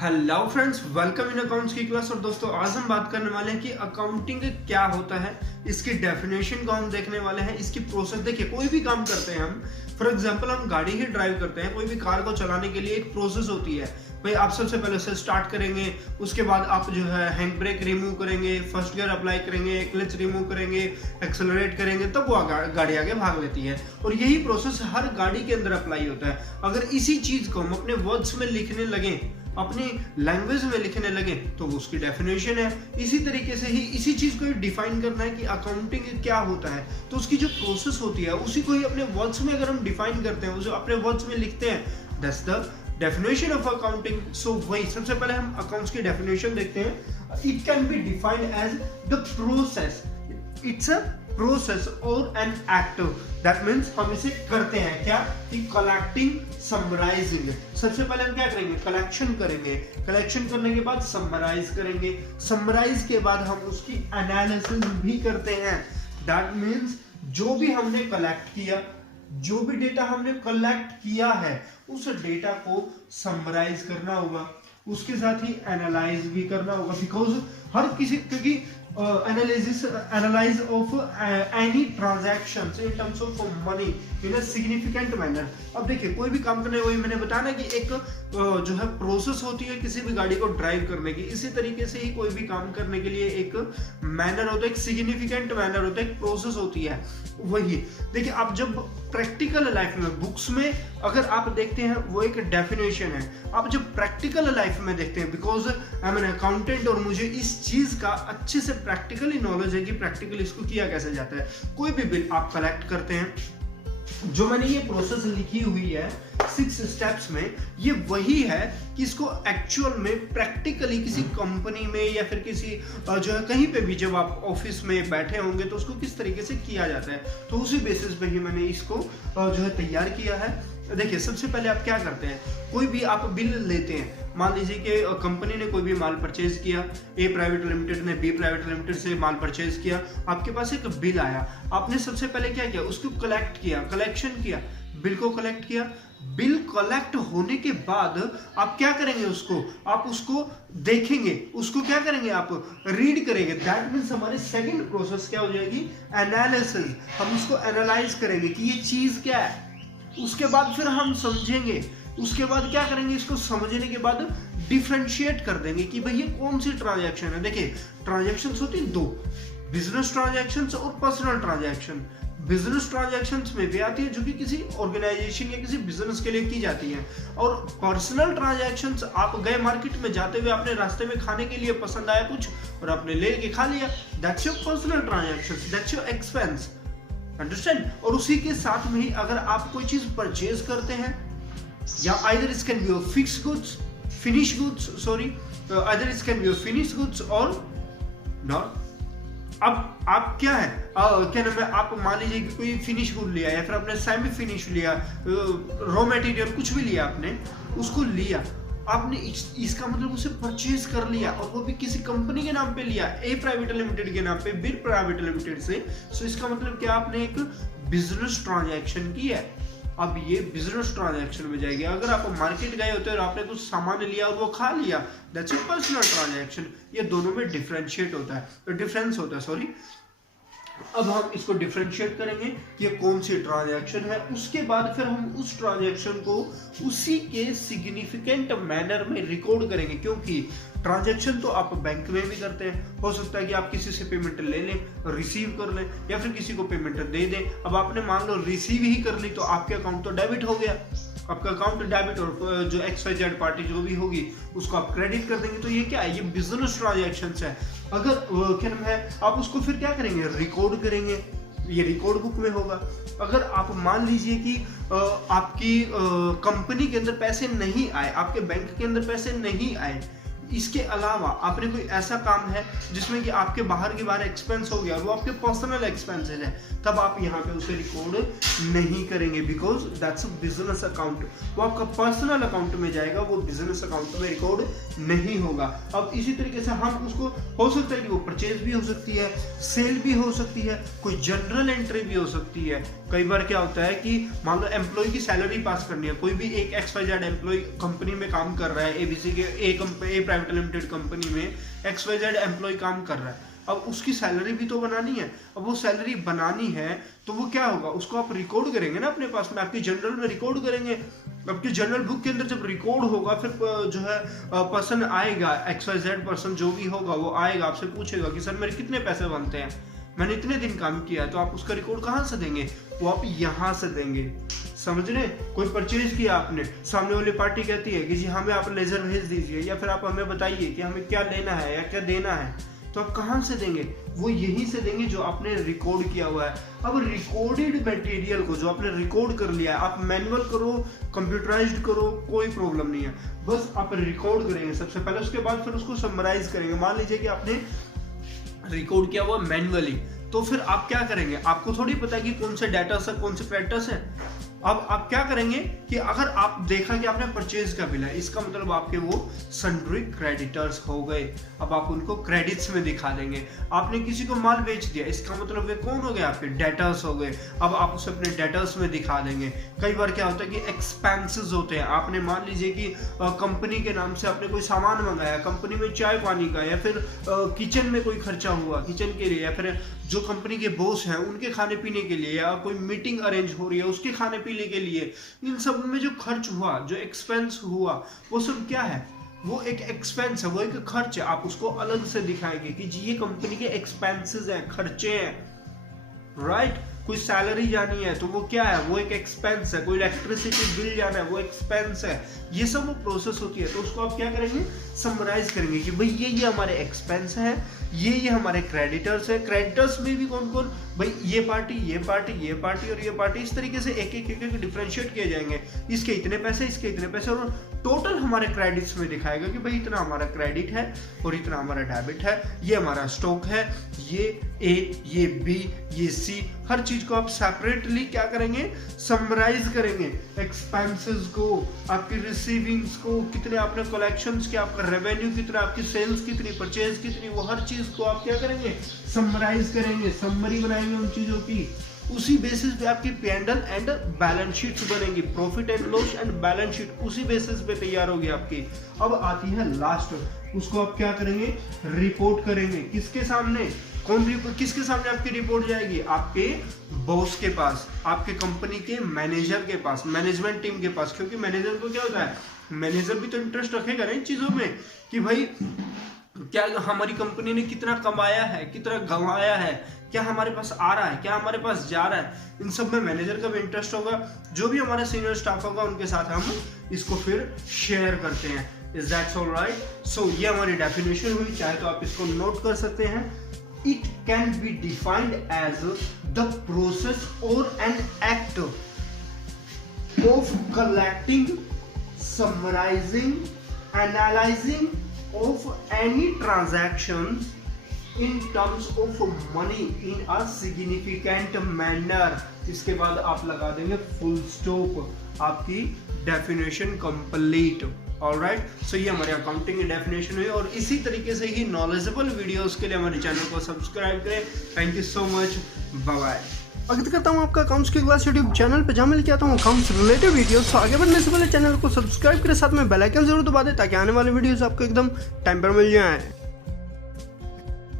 Hello friends, welcome in accounts की class. और दोस्तों, आज हम बात करने वाले हैं कि अकाउंटिंग क्या होता है, इसकी डेफिनेशन को हम देखने वाले हैं, इसकी प्रोसेस। देखिए, कोई भी काम करते हैं हम, फॉर एग्जांपल हम गाड़ी ही ड्राइव करते हैं, कोई भी कार को चलाने के लिए एक प्रोसेस होती है। भाई, आप सबसे पहले उसे स्टार्ट करेंगे, उसके बाद आप जो है हैंड ब्रेक रिमूव करेंगे, फर्स्ट गियर अप्लाई करेंगे, क्लच रिमूव करेंगे, एक्सेलरेट करेंगे, तब वो गाड़ी आगे भाग लेती है। और यही प्रोसेस हर गाड़ी के अंदर अप्लाई होता है। अगर इसी चीज को हम अपने वर्ड्स में लिखने लगे, अपनी लैंग्वेज में लिखने लगे, तो वो उसकी डेफिनेशन है। इसी तरीके से ही इसी चीज को डिफाइन करना है कि अकाउंटिंग क्या होता है, तो उसकी जो प्रोसेस होती है उसी को ही अपने वर्ड्स में अगर हम डिफाइन करते हैं, उसे अपने वर्ड्स में लिखते हैं, that's the definition of accounting. So वही सबसे पहले हम अकाउंट्स की डेफिनेशन देखते हैं। It can be defined as the process, it's a process और एन एक्ट। दैट मीन्स हम इसे करते हैं क्या, कि कलेक्टिंग, समराइजिंग। सबसे पहले हम क्या करेंगे, कलेक्शन करेंगे, कलेक्शन करने के बाद समराइज करेंगे, समराइज के बाद हम उसकी एनालिसिस भी करते हैं। दैट मीन्स जो भी हमने कलेक्ट किया, जो भी डेटा हमने कलेक्ट किया है, उस डेटा को समराइज करना होगा, उसके साथ ही एनालाइज भी करना होगा। बिकॉज हर किसी, क्योंकि analyse of any transactions in terms of money in a significant manner. अब देखिए, कोई भी काम करने, वही मैंने बताया ना कि एक जो है प्रोसेस होती है किसी भी गाड़ी को ड्राइव करने की, इसी तरीके से ही कोई भी काम करने के लिए एक मैनर होता है, एक सिग्निफिकेंट मैनर होता है, एक प्रोसेस होती है। वही देखिए, आप जब प्रैक्टिकल लाइफ में, बुक्स में अगर आप देखते हैं, वो एक डेफिनेशन है। आप जब प्रैक्टिकल लाइफ में देखते हैं, because I am an accountant और मुझे इस चीज का अच्छे से प्रैक्टिकली नॉलेज है कि प्रैक्टिकली इसको किया कैसे जाता है। कोई भी बिल आप कलेक्ट करते हैं, जो मैंने ये प्रोसेस लिखी हुई है 6 स्टेप्स में, ये वही है कि इसको एक्चुअल में प्रैक्टिकली किसी कंपनी में या फिर किसी जो है कहीं पे भी जब आप ऑफिस में बैठे होंगे, तो उसको किस तरीके से किया जाता है, तो उसी बेसिस पे ही मैंने इसको जो है तैयार किया है। देखिए, सबसे पहले आप क्या करते हैं, कोई भी आप बिल लेते हैं। मान लीजिए कि कंपनी ने कोई भी माल परचेज किया, ए प्राइवेट लिमिटेड ने बी प्राइवेट लिमिटेड से माल परचेज किया, आपके पास एक बिल आया। आपने सबसे पहले क्या किया, उसको कलेक्ट किया, कलेक्शन किया, बिल को कलेक्ट किया। बिल कलेक्ट होने के बाद आप क्या करेंगे, आप उसको देखेंगे, उसको क्या करेंगे, आप रीड करेंगे। दैट मीन्स हमारी सेकंड प्रोसेस क्या हो जाएगी, एनालिसिस। हम उसको एनालाइज करेंगे कि ये चीज क्या है, उसके बाद फिर हम समझेंगे, उसके बाद क्या करेंगे, इसको समझने के बाद डिफरेंशिएट कर देंगे कि भाई ये कौन सी ट्रांजैक्शन है। देखिए, ट्रांजैक्शंस होती हैं दो, बिजनेस ट्रांजैक्शंस और पर्सनल ट्रांजैक्शन। बिजनेस ट्रांजैक्शंस में भी आती है जो कि किसी ऑर्गेनाइजेशन या किसी बिजनेस के लिए की जाती है। और पर्सनल ट्रांजैक्शंस, आप गए मार्केट में, जाते हुए आपने रास्ते में खाने के लिए पसंद आया कुछ और आपने ले के खा लिया, that's your personal transactions, that's your expense, understand. और उसी के साथ में ही अगर आप कोई चीज परचेज करते हैं, या either it can be your fixed goods, finished goods, sorry, either it can be your finished goods or not। अब आप क्या है, क्या नाम है, आप मान लीजिए कि कोई फिनिश गुड लिया या फिर आपने सेमी फिनिश लिया, रॉ मटेरियल कुछ भी लिया, आपने उसको लिया, आपने इसका मतलब उसे परचेज कर लिया, और वो भी किसी कंपनी के नाम पे लिया, ए प्राइवेट लिमिटेड के नाम पे, बी प्राइवेट लिमिटेड से। सो इसका मतलब क्या, आपने एक बिजनेस ट्रांजैक्शन की है। अब ये बिजनेस ट्रांजैक्शन में जाएगी। अगर आप मार्केट गए होते हैं और आपने कुछ सामान लिया और वो खा लिया, दैट्स योर पर्सनल ट्रांजैक्शन। ये दोनों में डिफरेंशिएट होता है, डिफरेंस होता है, सॉरी। अब हम इसको डिफरेंशिएट करेंगे कि ये कौन सी ट्रांजैक्शन है, उसके बाद फिर हम उस ट्रांजैक्शन को उसी के सिग्निफिकेंट मैनर में रिकॉर्ड करेंगे। क्योंकि ट्रांजैक्शन तो आप बैंक में भी करते हैं, हो सकता है कि आप किसी से पेमेंट ले लें, रिसीव कर लें, या फिर किसी को पेमेंट दे दें। अब आपने मान लो रिसीव ही कर ली, तो आपके अकाउंट तो डेबिट हो गया, आपका अकाउंट डेबिट, और जो XYZ पार्टी जो भी होगी उसको आप क्रेडिट कर देंगे। तो ये क्या है, ये बिजनेस ट्रांजैक्शंस है। अगर क्या नाम है, आप उसको फिर क्या करेंगे, रिकॉर्ड करेंगे, ये रिकॉर्ड बुक में होगा। अगर आप मान लीजिए कि आपकी कंपनी के अंदर पैसे नहीं आए, आपके बैंक के अंदर पैसे नहीं आए, इसके अलावा आपने कोई ऐसा काम है जिसमें कि आपके बाहर के बाहर एक्सपेंस हो गया और वो आपके पर्सनल एक्सपेंसेस है, तब आप यहाँ पे उसे रिकॉर्ड नहीं करेंगे, because that's a business account. वो आपका पर्सनल अकाउंट में जाएगा, वो बिजनेस अकाउंट में रिकॉर्ड नहीं होगा। अब इसी तरीके से हम उसको, हो सकता है कि वो परचेज भी हो सकती है, सेल भी हो सकती है, कोई जनरल एंट्री भी हो सकती है, कई बार क्या होता है कि मान लो एम्प्लॉय की सैलरी पास करनी है, कोई भी एक XYZ एम्प्लॉय कंपनी में काम कर रहा है, ABC के ए प्राइवेट लिमिटेड कंपनी में XYZ एम्प्लॉय काम कर रहा है, अब उसकी सैलरी भी तो बनानी है। अब वो सैलरी बनानी है तो वो क्या होगा, उसको आप रिकॉर्ड करेंगे ना अपने पास में, आपकी जनरल में रिकॉर्ड करेंगे। आपकी जनरल बुक के अंदर जब रिकॉर्ड होगा, फिर जो है पर्सन आएगा, XYZ पर्सन जो भी होगा वो आएगा, आपसे पूछेगा कि सर मेरे कितने पैसे बनते हैं, मैंने इतने दिन काम किया है, तो आप उसका रिकॉर्ड कहाँ से देंगे, वो आप यहाँ से देंगे। समझ रहे, कोई परचेज किया आपने, सामने वाली पार्टी कहती है कि जी हमें आप लेजर भेज दीजिए, या फिर आप हमें बताइए कि हमें क्या लेना है या क्या देना है, तो आप कहाँ से देंगे, वो यहीं से देंगे जो आपने रिकॉर्ड किया हुआ है। अब रिकॉर्डेड मटेरियल को जो आपने रिकॉर्ड कर लिया है, आप मैनुअल करो, कंप्यूटराइज्ड करो, कोई प्रॉब्लम नहीं है, बस आप रिकॉर्ड करेंगे सबसे पहले, उसके बाद फिर उसको समराइज करेंगे। मान लीजिए कि आपने रिकॉर्ड किया हुआ मैनुअली, तो फिर आप क्या करेंगे, आपको थोड़ी पता है कि कौन से डाटा है कौन से क्रेडिटर्स है। अब आप क्या करेंगे कि अगर आप देखा कि आपने परचेज का बिल है, इसका मतलब आपके वो सन्ड्री क्रेडिटर्स हो गए, अब आप उनको क्रेडिट्स में दिखा देंगे। आपने किसी को माल बेच दिया, इसका मतलब वे कौन हो गए, आपके डेटर्स हो गए, अब आप उसे अपने डेटर्स में दिखा देंगे। कई बार क्या होता है कि एक्सपेंसेस होते हैं, आपने मान लीजिए कि कंपनी के नाम से आपने कोई सामान मंगाया, कंपनी में चाय पानी का, या फिर किचन में कोई खर्चा हुआ किचन के लिए, या फिर जो कंपनी के बॉस हैं उनके खाने पीने के लिए, या कोई मीटिंग अरेंज हो रही है उसके खाने पीने के लिए, इन सब में जो खर्च हुआ, जो एक्सपेंस हुआ, वो सब क्या है, वो एक एक्सपेंस है, वो एक खर्च है। आप उसको अलग से दिखाएंगे कि जी ये कंपनी के एक्सपेंसेस हैं, खर्चे हैं, राइट। कोई सैलरी जानी है तो वो क्या है, वो एक एक्सपेंस है। कोई इलेक्ट्रिसिटी बिल जाना है, वो एक्सपेंस है। ये सब वो प्रोसेस होती है, तो उसको आप क्या करेंगे, समराइज करेंगे कि भाई ये हमारे एक्सपेंस है, ये हमारे क्रेडिटर्स है। क्रेडिटर्स में भी कौन कौन, भाई ये पार्टी ये पार्टी ये पार्टी और ये पार्टी, इस तरीके से एक एक डिफरेंशिएट किए जाएंगे, इसके इतने पैसे इसके इतने पैसे, और टोटल हमारे क्रेडिट्स में दिखाएगा कि भाई इतना हमारा क्रेडिट है और इतना हमारा डेबिट है, ये हमारा स्टॉक है, ये A ये B ये C, हर चीज को आप सेपरेटली क्या करेंगे, समराइज करेंगे। एक्सपेंसेस को, आपकी रिसीविंग्स को, कितने आपने कलेक्शंस किया, आपका रेवेन्यू कितना, आपकी सेल्स कितनी, परचेज कितनी, वो हर चीज को आप क्या करेंगे, समराइज करेंगे, समरी बनाएंगे उन चीजों की। उसी बेसिस पे आपकी P&L एंड बैलेंस शीट बनेगी, profit and loss and balance sheet उसी बेसिस पे तैयार होगी आपकी। अब आती है लास्ट, उसको आप क्या करेंगे, रिपोर्ट करेंगे। किसके सामने, किसके सामने आपकी रिपोर्ट जाएगी, आपके बॉस के पास, आपके कंपनी के मैनेजर के पास, मैनेजमेंट टीम के पास। क्योंकि मैनेजर को क्या होता है, मैनेजर भी तो इंटरेस्ट रखेगा ना इन चीजों में कि भाई क्या हमारी कंपनी ने कितना कमाया है, कितना गंवाया है, क्या हमारे पास आ रहा है, क्या हमारे पास जा रहा है, इन सब में मैनेजर का भी इंटरेस्ट होगा। जो भी हमारा सीनियर स्टाफ होगा उनके साथ हम इसको फिर शेयर करते हैं। Is that all right? So ये हमारी डेफिनेशन हुई, चाहे तो आप इसको नोट कर सकते हैं। It can be defined as the process or an act of collecting, summarizing, analyzing of any transactions in terms of money in a significant manner। इसके बाद आप लगा देंगे फुल स्टॉप, आपकी डेफिनेशन कंप्लीट। ऑलराइट, सो ये हमारे अकाउंटिंग की definition हुई, और इसी तरीके से ही नॉलेजेबल वीडियोस के लिए हमारे चैनल को सब्सक्राइब करें। Thank you so much, bye bye. स्वागत करता हूँ आपका अकाउंट्स की क्लास यूट्यूब चैनल पे, जहाँ मैं लेके आता हूँ अकाउंट्स रिलेटेड वीडियोस। तो आगे बढ़ने से पहले चैनल को सब्सक्राइब करें, साथ में बेल आइकन जरूर दबा दें ताकि आने वाले वीडियोस आपको एकदम टाइम पर मिल जाए।